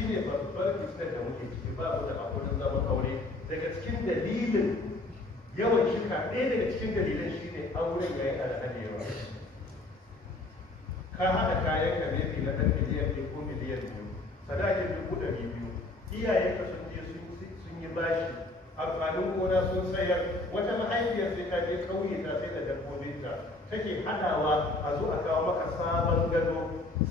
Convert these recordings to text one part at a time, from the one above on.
shi ne babbar fiskar da muke ciki ba mu da hakuri zaman aure. Daga cikin dalilin yawan shika ɗaya daga cikin dalilan shi ne auren ya yi alhadewa. Ka haɗa kayan ka ne na ɗan miliyan ɗaya ko miliyan biyu, sadakin 200,000, iyayenka sun je sun yi bashi, amfanin gona sun sayar, wata mahaifiyar sai ta je ƙauye ta sai da dabbobinta take haɗawa a zo a kawo maka sabon gado,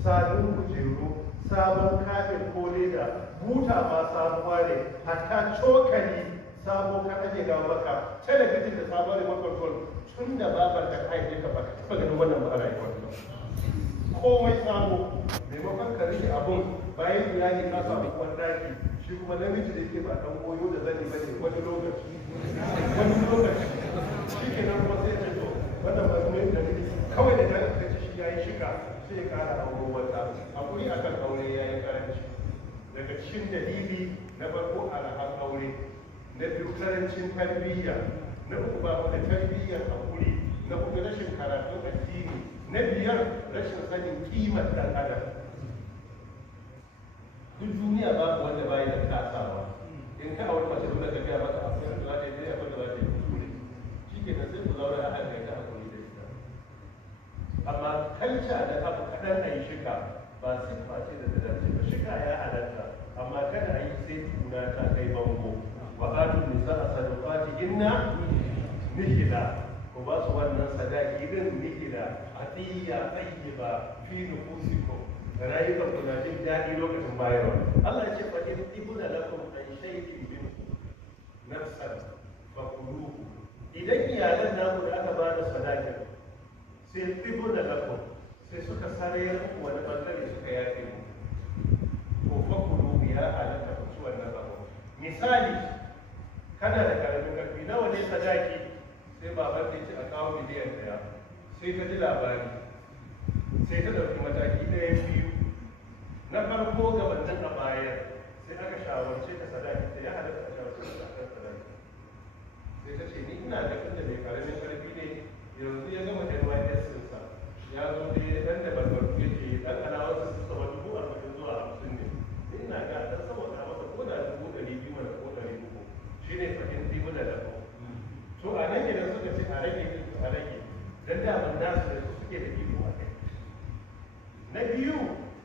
sabon kujeru, sabon kafin ko leda, buta ma sabuwa ne, hatta cokali sabo ka ake gawo maka, talabijin da sabon remote control tun da babar ka haife ka ba ka taɓa ganin wannan ba a rayuwar ka. Komai sabo, maimakon ka rike abun bayan iyali ka samu kwan daki, shi kuma namiji da ke ba ɗan goyo da zani ba ne wani lokaci shi ke nan kuma sai ce to wannan ba kuma yin da kawai da jan ka ci shi ya yi shiga sai ya ƙara auro wata hakuri akan aure ya yi karanci. Daga cikin dalili na farko arahan aure, na biyu karancin tarbiyya, na uku ba da tarbiyyar hakuri, na uku rashin karatun addini, na biyar rashin sanin kimar ɗan adam. Duk duniya babu wanda bayi da kasawa. In ka aure mace dole ka gaya mata abu da za ta yi abin da za ta yi kuskure, shi ke da sai ku zaura a hankali ta hakuri da ita. Amma kalca da abu kaɗan a yi shika ba siffa ce da ta dace ba. Shika ya halatta amma kada a yi sai tuna ta kai bango. Wa atun nisa'a sadaqatihinna nihila, ku ba su wannan sadaki din nihila, atiyya tayyiba fi nufusikum, rayukan ku na jin daɗi lokacin bayarwa. Allah ya ce fa in ibuna lakum an shay'in min nafsan fa kuluhu. Idan iyalan namu da aka ba da sadakin sai ibuna lakum sai suka sarayar muku wani bangare suka yafe mu, to fa kuluhu ya halatta ku ci wannan abu. Misali, kana da karamin karfi, nawa ne sadaki? Sai baban ta ce a kawo miliyan 1, sai ta ji labari, sai ta ɗauki mataki ɗaya biyu. Na farko gabanin a bayar sai aka shawarce ta sadaki, sai ya halatta a shawarce ta akan sadaki. Sai ta ce ni ina da tunda mai karamin karfi ne, yanzu ya gama NYS ɗinsa, ya zo da ɗan da barbaru yake ɗan alawarsa su sama 40,000 zuwa 50 ne. Ni ina ga ɗan saboda masa ko da 200,000 mana ko 300, shi ne fahim ɗibu da dafa. To a nan idan suka ce a rage don daman nasu da su suke da iko a kai. Na biyu,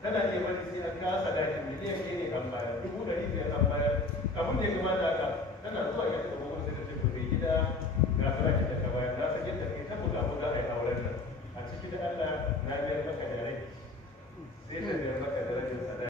tana iya wani sai an kasa dashi miliyan ɗaya ne an bayar, 500,000 an bayar, abin da ya kamata haka tana zuwa ga ita gobe sai ta ce to bai gida